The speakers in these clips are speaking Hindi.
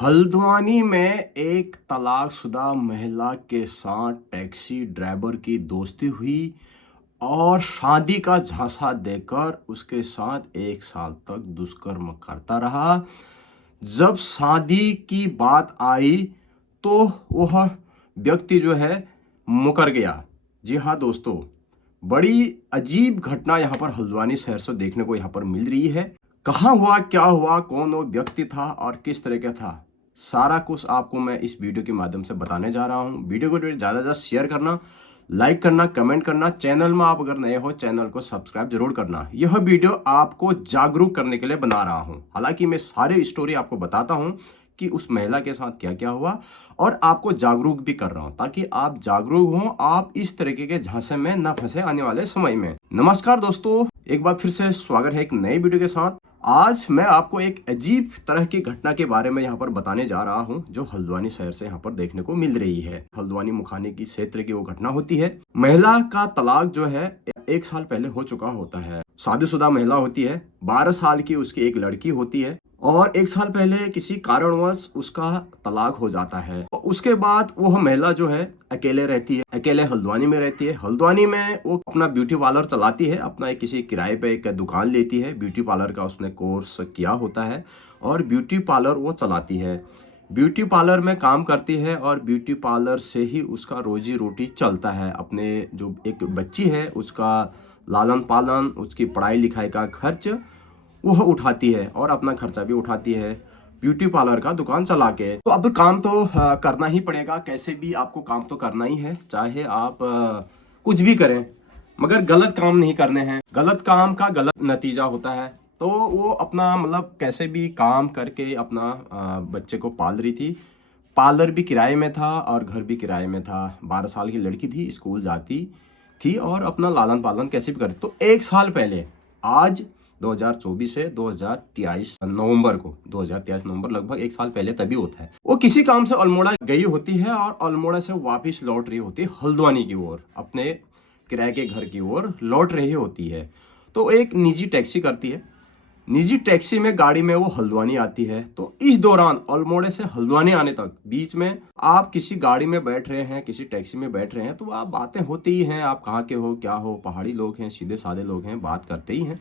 हल्द्वानी में एक तलाकशुदा महिला के साथ टैक्सी ड्राइवर की दोस्ती हुई और शादी का झांसा देकर उसके साथ 1 साल तक दुष्कर्म करता रहा। जब शादी की बात आई तो वह व्यक्ति जो है मुकर गया। जी हाँ दोस्तों, बड़ी अजीब घटना यहाँ पर हल्द्वानी शहर से देखने को यहाँ पर मिल रही है। कहाँ हुआ, क्या हुआ, कौन वो व्यक्ति था और किस तरह का था, सारा कुछ आपको मैं इस वीडियो के माध्यम से बताने जा रहा हूँ। वीडियो को ज़्यादा से शेयर करना, लाइक करना, कमेंट करना। चैनल में आप अगर नए हो चैनल को सब्सक्राइब जरूर करना। यह वीडियो आपको जागरूक करने के लिए बना रहा हूँ। हालांकि मैं सारी स्टोरी आपको बताता हूँ कि उस महिला के साथ क्या क्या हुआ और आपको जागरूक भी कर रहा हूं ताकि आप जागरूक हो, आप इस तरीके के झांसे में न फंसे आने वाले समय में। नमस्कार दोस्तों, एक बार फिर से स्वागत है एक नई वीडियो के साथ। आज मैं आपको एक अजीब तरह की घटना के बारे में यहाँ पर बताने जा रहा हूँ जो हल्द्वानी शहर से यहाँ पर देखने को मिल रही है। हल्द्वानी मुखाने की क्षेत्र की वो घटना होती है। महिला का तलाक जो है 1 साल पहले हो चुका होता है। शादीशुदा महिला होती है, 12 साल की उसकी एक लड़की होती है और 1 साल पहले किसी कारणवश उसका तलाक हो जाता है। उसके बाद वो महिला जो है अकेले रहती है, अकेले हल्द्वानी में रहती है। हल्द्वानी में वो अपना ब्यूटी पार्लर चलाती है, अपना एक किसी किराए पे एक दुकान लेती है। ब्यूटी पार्लर का उसने कोर्स किया होता है और ब्यूटी पार्लर वो चलाती है। ब्यूटी पार्लर में काम करती है और ब्यूटी पार्लर से ही उसका रोजी रोटी चलता है। अपने जो एक बच्ची है उसका लालन पालन, उसकी पढ़ाई लिखाई का खर्च वह उठाती है और अपना खर्चा भी उठाती है ब्यूटी पार्लर का दुकान चला के। तो अब काम तो करना ही पड़ेगा, कैसे भी आपको काम तो करना ही है, चाहे आप कुछ भी करें, मगर गलत काम नहीं करने हैं। गलत काम का गलत नतीजा होता है। तो वो अपना मतलब कैसे भी काम करके अपना बच्चे को पाल रही थी। पार्लर भी किराए में था और घर भी किराए में था। 12 साल की लड़की थी, स्कूल जाती थी और अपना लालन पालन कैसे भी करती। तो 1 साल पहले, आज 2024 से 2023 नवंबर को, 2023 नवंबर, लगभग 1 साल पहले तभी होता है। वो किसी काम से अल्मोड़ा गई होती है और अल्मोड़ा से वापस लौट रही होती है हल्द्वानी की ओर, अपने किराए के घर की ओर लौट रही होती है। तो एक निजी टैक्सी करती है। निजी टैक्सी में गाड़ी में वो हल्द्वानी आती है। तो इस दौरान अल्मोड़े से हल्द्वानी आने तक बीच में आप किसी गाड़ी में बैठ रहे हैं, किसी टैक्सी में बैठ रहे हैं, तो आप बातें होती ही हैं। आप कहाँ के हो, क्या हो, पहाड़ी लोग हैं, सीधे साधे लोग हैं, बात करते ही हैं।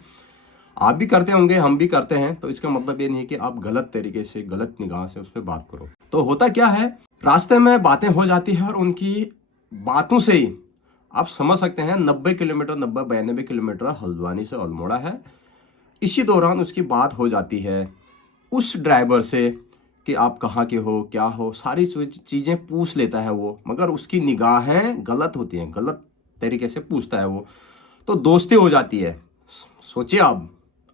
आप भी करते होंगे, हम भी करते हैं। तो इसका मतलब ये नहीं है कि आप गलत तरीके से, गलत निगाह से उस पर बात करो। तो होता क्या है, रास्ते में बातें हो जाती है और उनकी बातों से ही आप समझ सकते हैं 90 किलोमीटर, 90-92 किलोमीटर हल्द्वानी से अल्मोड़ा है। इसी दौरान उसकी बात हो जाती है उस ड्राइवर से कि आप कहाँ के हो, क्या हो, सारी चीज़ें पूछ लेता है वो, मगर उसकी निगाहें गलत होती हैं, गलत तरीके से पूछता है वो। तो दोस्ती हो जाती है। सोचिए,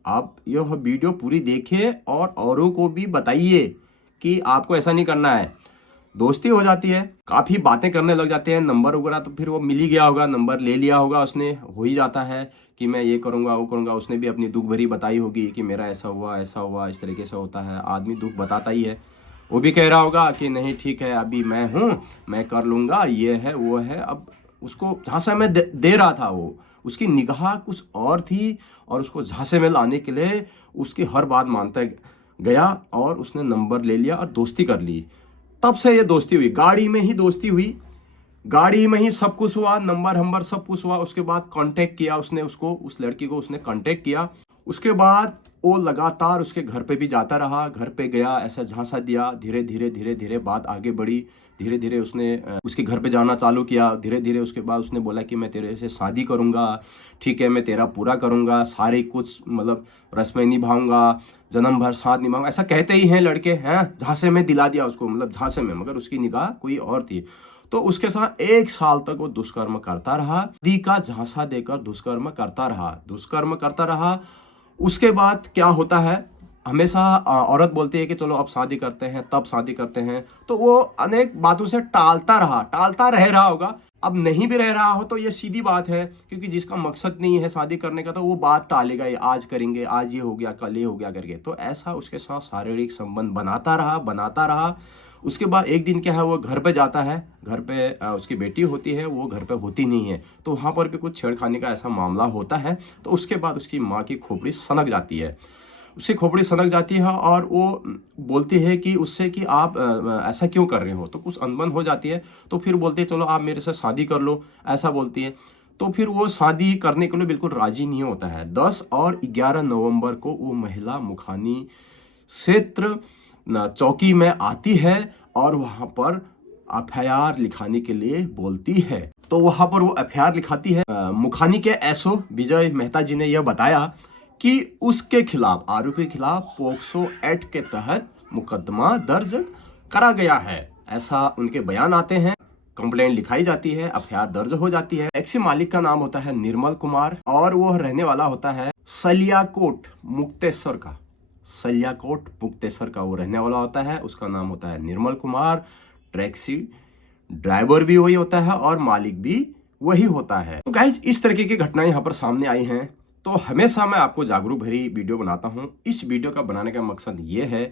आप यह वीडियो पूरी देखिए और औरों को भी बताइए कि आपको ऐसा नहीं करना है। दोस्ती हो जाती है, काफ़ी बातें करने लग जाते हैं। नंबर वगैरह तो फिर वो मिल ही गया होगा, नंबर ले लिया होगा उसने, हो ही जाता है कि मैं ये करूँगा, वो करूँगा। उसने भी अपनी दुख भरी बताई होगी कि मेरा ऐसा हुआ, ऐसा हुआ, इस तरीके से होता है। आदमी दुख बताता ही है। वो भी कह रहा होगा कि नहीं ठीक है, अभी मैं हूँ, मैं कर लूँगा, ये है वो है। अब उसको झांसा में दे रहा था वो, उसकी निगाह कुछ और थी और उसको झांसे में लाने के लिए उसकी हर बात मानता गया और उसने नंबर ले लिया और दोस्ती कर ली। तब से ये दोस्ती हुई, गाड़ी में ही दोस्ती हुई, गाड़ी में ही सब कुछ हुआ, नंबर सब कुछ हुआ। उसके बाद कांटेक्ट किया उसने, उसको, उस लड़की को उसने कांटेक्ट किया। उसके बाद वो लगातार उसके घर पे भी जाता रहा, घर पे गया, ऐसा झांसा दिया। धीरे धीरे धीरे धीरे बात आगे बढ़ी। धीरे धीरे उसने उसके घर पे जाना चालू किया। धीरे धीरे उसके बाद उसने बोला कि मैं तेरे से शादी करूंगा, ठीक है, मैं तेरा पूरा करूंगा, सारे कुछ मतलब रस्में निभाऊंगा, जन्म भर साथ निभाऊंगा, ऐसा कहते ही हैं लड़के हैं। झांसे में दिला दिया उसको, मतलब झांसे में, मगर उसकी निगाह कोई और थी। तो उसके साथ 1 साल तक वो दुष्कर्म करता रहा, दी का झांसा देकर दुष्कर्म करता रहा, दुष्कर्म करता रहा। उसके बाद क्या होता है, हमेशा औरत बोलती है कि चलो अब शादी करते हैं, तब शादी करते हैं। तो वो अनेक बातों से टालता रहा, टालता रह रहा होगा। अब नहीं भी रह रहा हो तो ये सीधी बात है, क्योंकि जिसका मकसद नहीं है शादी करने का तो वो बात टालेगा, ये आज करेंगे, आज ये हो गया, कल ये हो गया करके। तो ऐसा उसके साथ शारीरिक संबंध बनाता रहा, बनाता रहा। उसके बाद एक दिन क्या है, वो घर पे जाता है। घर पे उसकी बेटी होती है, वो घर पे होती नहीं है। तो वहाँ पर भी कुछ छेड़खानी का ऐसा मामला होता है। तो उसके बाद उसकी माँ की खोपड़ी सनक जाती है। उसकी खोपड़ी सनक जाती है और वो बोलती है कि उससे कि आप ऐसा क्यों कर रहे हो, तो कुछ अनबन हो जाती है। तो फिर बोलते हैं चलो आप मेरे से शादी कर लो, ऐसा बोलती है। तो फिर वो शादी करने के लिए बिल्कुल राजी नहीं होता है। 10 और 11 नवंबर को वो महिला मुखानी क्षेत्र चौकी में आती है और वहां पर एफआईआर लिखाने के लिए बोलती है। तो वहां पर वो एफआईआर लिखाती है। मुखानी के एसओ विजय मेहता जी ने यह बताया कि उसके खिलाफ, आरोपी के खिलाफ पोक्सो एक्ट के तहत मुकदमा दर्ज करा गया है, ऐसा उनके बयान आते हैं। कंप्लेंट लिखाई जाती है, एफआईआर दर्ज हो जाती है। टैक्सी मालिक का नाम होता है निर्मल कुमार और वो रहने वाला होता है सलियाकोट मुक्तेश्वर का। सलियाकोट मुक्तेश्वर का वो रहने वाला होता है। उसका नाम होता है निर्मल कुमार। टैक्सी ड्राइवर भी वही होता है और मालिक भी वही होता है। तो गाइज इस तरीके की घटनाएं यहाँ पर सामने आई हैं। तो हमेशा मैं आपको जागरूक भरी वीडियो बनाता हूँ। इस वीडियो का बनाने का मकसद ये है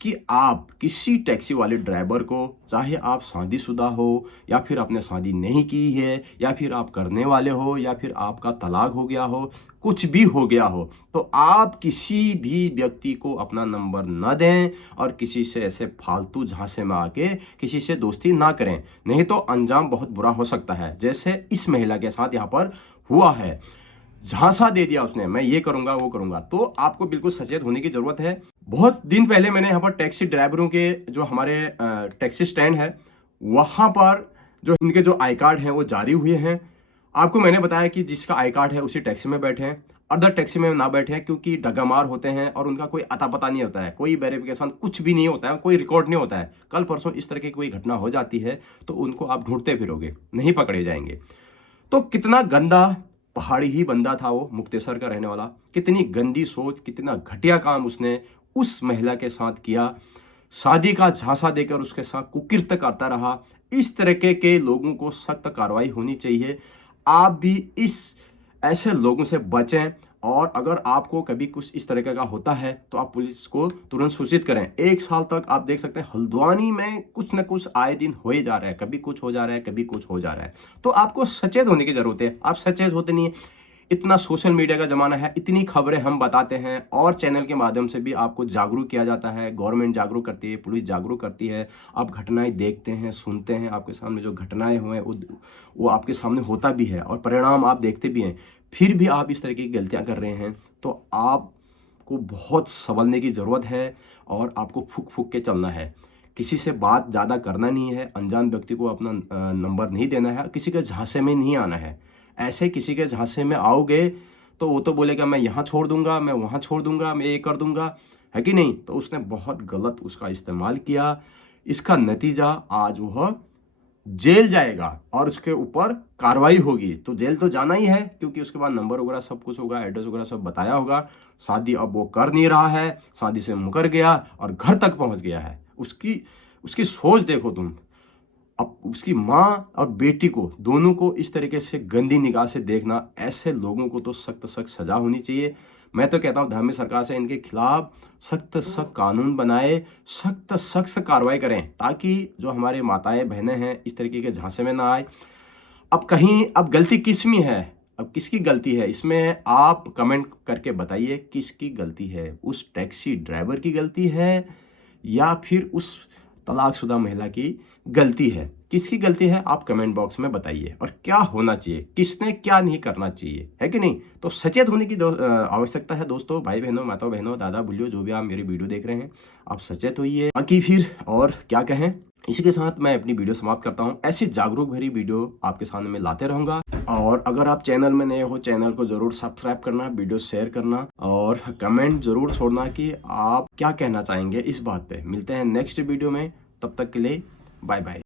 कि आप किसी टैक्सी वाले ड्राइवर को, चाहे आप शादीशुदा हो या फिर आपने शादी नहीं की है या फिर आप करने वाले हो या फिर आपका तलाक हो गया हो, कुछ भी हो गया हो, तो आप किसी भी व्यक्ति को अपना नंबर न दें और किसी से ऐसे फालतू झांसे में आके किसी से दोस्ती ना करें, नहीं तो अंजाम बहुत बुरा हो सकता है। जैसे इस महिला के साथ यहाँ पर हुआ है, झांसा दे दिया उसने, मैं ये करूंगा वो करूंगा। तो आपको बिल्कुल सचेत होने की जरूरत है। बहुत दिन पहले मैंने यहाँ पर टैक्सी ड्राइवरों के जो हमारे टैक्सी स्टैंड है वहां पर जो इनके जो आई कार्ड हैं वो जारी हुए हैं। आपको मैंने बताया कि जिसका आई कार्ड है उसी टैक्सी में बैठे हैं, अदर टैक्सी में ना बैठे हैं, क्योंकि डगामार होते हैं और उनका कोई अता पता नहीं होता है, कोई वेरिफिकेशन कुछ भी नहीं होता है, कोई रिकॉर्ड नहीं होता है। कल परसों इस तरह की कोई घटना हो जाती है तो उनको आप ढूंढते फिरोगे, नहीं पकड़े जाएंगे। तो कितना गंदा पहाड़ी ही बंदा था वो, मुक्तेश्वर का रहने वाला। कितनी गंदी सोच, कितना घटिया काम उसने उस महिला के साथ किया। शादी का झांसा देकर उसके साथ कुकृत्य करता रहा। इस तरीके के लोगों को सख्त कार्रवाई होनी चाहिए। आप भी इस ऐसे लोगों से बचें और अगर आपको कभी कुछ इस तरह का होता है तो आप पुलिस को तुरंत सूचित करें। 1 साल तक आप देख सकते हैं हल्द्वानी में कुछ न कुछ आए दिन हो ही जा रहा है, कभी कुछ हो जा रहा है, कभी कुछ हो जा रहा है। तो आपको सचेत होने की जरूरत है। आप सचेत होते नहीं है। इतना सोशल मीडिया का जमाना है, इतनी खबरें हम बताते हैं और चैनल के माध्यम से भी आपको जागरूक किया जाता है। गवर्नमेंट जागरूक करती है, पुलिस जागरूक करती है। आप घटनाएं देखते हैं, सुनते हैं, आपके सामने जो घटनाएं हुए वो आपके सामने होता भी है और परिणाम आप देखते भी हैं। फिर भी आप इस तरह की गलतियां कर रहे हैं तो आपको बहुत संभलने की ज़रूरत है और आपको फूक फूक के चलना है। किसी से बात ज़्यादा करना नहीं है, अनजान व्यक्ति को अपना नंबर नहीं देना है, किसी के झांसे में नहीं आना है। ऐसे किसी के झांसे में आओगे तो वो तो बोलेगा मैं यहाँ छोड़ दूंगा, मैं वहाँ छोड़ दूंगा, मैं ये कर दूंगा, है कि नहीं। तो उसने बहुत गलत उसका इस्तेमाल किया। इसका नतीजा आज वह जेल जाएगा और उसके ऊपर कार्रवाई होगी। तो जेल तो जाना ही है, क्योंकि उसके बाद नंबर वगैरह सब कुछ होगा, एड्रेस वगैरह सब बताया होगा। शादी अब वो कर नहीं रहा है, शादी से मुकर गया और घर तक पहुंच गया है। उसकी उसकी सोच देखो तुम। अब उसकी माँ और बेटी को, दोनों को इस तरीके से गंदी निगाह से देखना, ऐसे लोगों को तो सख्त सख्त सजा होनी चाहिए। मैं तो कहता हूँ धर्म सरकार से इनके खिलाफ सख्त सख्त कानून बनाए, सख्त सख्त कार्रवाई करें, ताकि जो हमारे माताएं बहनें हैं इस तरीके के झांसे में ना आए। अब गलती किस में है, अब किसकी गलती है इसमें आप कमेंट करके बताइए। किसकी गलती है? उस टैक्सी ड्राइवर की गलती है या फिर उस तलाकशुदा महिला की गलती है? किसकी गलती है आप कमेंट बॉक्स में बताइए। और क्या होना चाहिए, किसने क्या नहीं करना चाहिए, है कि नहीं। तो सचेत होने की आवश्यकता है दोस्तों, भाई बहनों, माता बहनों, दादा बुल्लियों, जो भी आप मेरी वीडियो देख रहे हैं, आप सचेत होइए। बाकी फिर और क्या कहें, इसी के साथ मैं अपनी वीडियो समाप्त करता हूं। ऐसी जागरूक भरी वीडियो आपके सामने में लाते रहूंगा। और अगर आप चैनल में नए हो, चैनल को जरूर सब्सक्राइब करना, वीडियो शेयर करना और कमेंट जरूर छोड़ना कि आप क्या कहना चाहेंगे इस बात पे। मिलते हैं नेक्स्ट वीडियो में, तब तक के लिए बाय बाय।